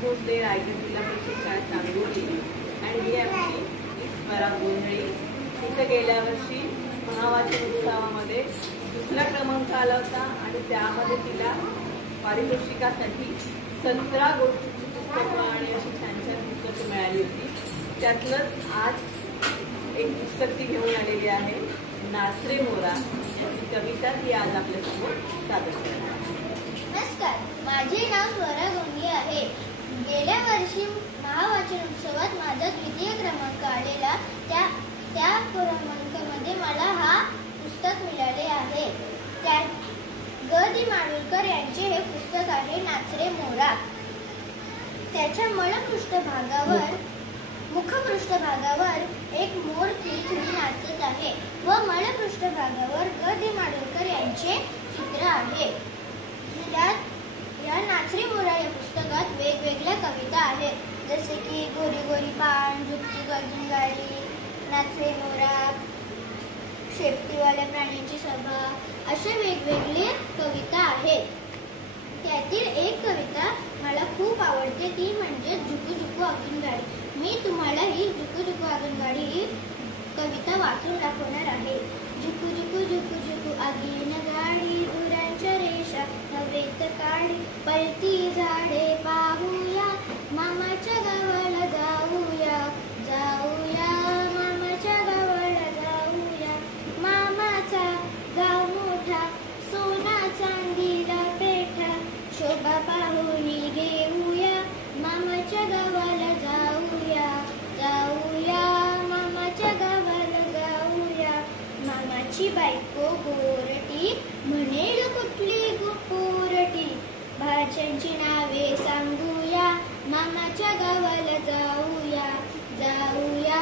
भोसले रायगड जिल्हा परिषद शाळा सांगोली आणि ही आमची स्मरा गोंधळी. तिथं गेल्या वर्षी महावाचन उत्सवामध्ये दुसरा क्रमांक आला होता आणि त्यामध्ये तिला पारितोषिकासाठी 17 गोष्टीची पुस्तकं आणि अशी छान छान पुस्तकं मिळाली होती. त्यातलंच आज एक पुस्तक ती घेऊन आलेली आहे. नाचरे मोरा याची कविता ती आज आपल्यासमोर सादर करणार आहे. नमस्कार, माझे नाव स्वरा गोंधळी आहे. गेल्या वर्षी महावाचन उत्सवात माझा द्वितीय क्रमांक आलेला. त्या क्रमांकामध्ये मला हा पुस्तक मिळाले आहे. ग दि माडगूळकर यांचे हे पुस्तक आहे नाचरे मोरा. त्याच्या मुखपृष्ठभागावर एक मोर खिळखिळी नाचत आहे व मलपृष्ठभागावर ग दि माडगूळकर यांचे चित्र आहे. या नाचरे मोरा या पुस्तकात वेगवेगळ्या कविता आहेत, जसे की गोरी गोरी पान, झुकती गर्जून गाडी, नाचरे मोरा, शेपटीवाल्या प्राण्यांची सभा, अशा वेगवेगळ्या कविता आहेत. त्यातील एक कविता मला खूप आवडते, ती म्हणजे झुकू झुकू आगीन गाडी. मी तुम्हाला ही झुकू झुकू आगीन गाडी ही कविता वाचून दाखवणार आहे. झुकू झुकू झुकू झुकू आगीन गाडी, दुरांच्या रेषा नव्हेत काढी, पळती झाडे पाहूया, मामाच्या गावाला जाऊया, जाऊया मामाच्या गावाला जाऊया. मामाचा गाव मोठा, सोना चांदीला पेठा, शोभा पाहून घेऊया, मामाच्या गावाला जाऊया, जाऊया मामाच्या गावाला जाऊया. मामाची बायको गोरटी म्हणेल कुठली गुपोरटी, भाज्यांची नावे सांगूया, मामाच्या गावाला जाऊया, जाऊया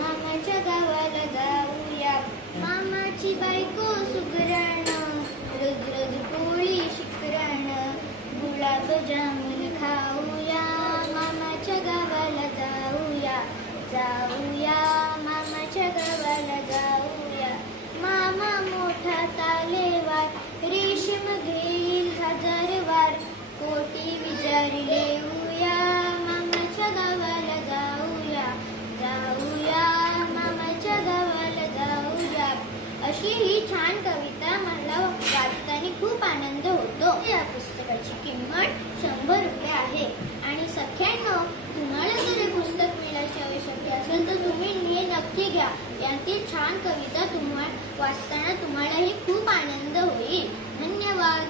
मामाच्या गावाला जाऊया. मामाची बायको सुगरण, रोज रोज पोळी शिकरण, गुलाब जामुन खाऊया, मामाच्या गावाला जाऊया, जाऊया मामाच्या गावाला जाऊया. मामा मोठा तालेवार, रेशीम घेईल हजारवार, कोटी विचारले उया, मामाच्या गावाला जाऊया, जाऊया मामाच्या गावाला जाऊया. अशी ही छान कविता मला वाचताना खूप आनंद होतो. या पुस्तकाची किंमत 100 रुपये आहे. आणि सख्यांनो, तुम्हाला जर हे पुस्तक मिळण्याची आवश्यकता असेल तर तुम्ही हे नक्की घ्या. यातील छान कविता वाचताना तुम्हालाही खूप आनंद होईल. धन्यवाद.